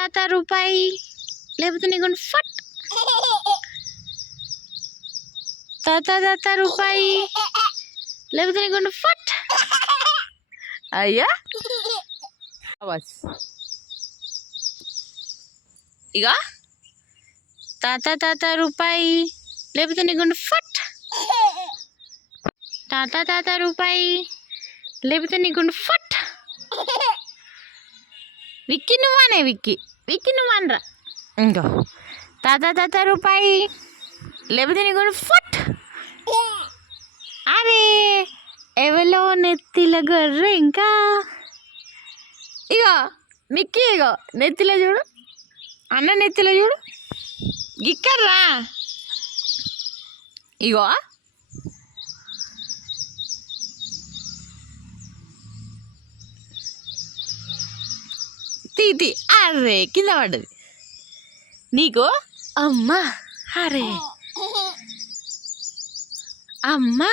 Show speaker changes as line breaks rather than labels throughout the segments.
తాత రూపాయి. లేకపోతే నీకు ఫట్? తాత తాత రూపాయి. లేకపోతే నీకు ఫట్? అయ్యా. బస్ ఇక తాత తాత రూపాయి. లేకపోతే నీకు ఫట్? తాత తాత రూపాయి. లేకపోతే నీకు ఫట్? విక్కి నువ్వనే విక్కి. విక్కి నువ్వనరా. ఇంకో. తాత తాత రూపాయి. లేకపోతే నీకు ఫట్. అరే ఎవలో నెత్తిల గొర్రె ఇంకా? ఇగో మిక్కి ఇగో నెత్తిలో చూడు. అన్న నెత్తిలో చూడు. గిక్కర్రా. ఇగో. తీ తీ అరే కింద పడ్డది. నీకు? అమ్మా అరే. అమ్మా.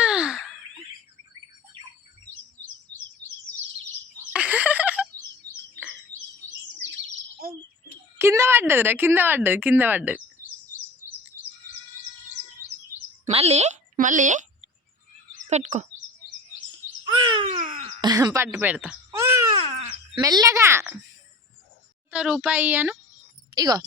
కింద పడ్డదిరా కింద పడ్డది కింద పడ్డది. మళ్ళీ మళ్ళీ? పెట్టుకో. పట్టు పెడతా. మెల్లగా. రూపాయి అను. ఇగో.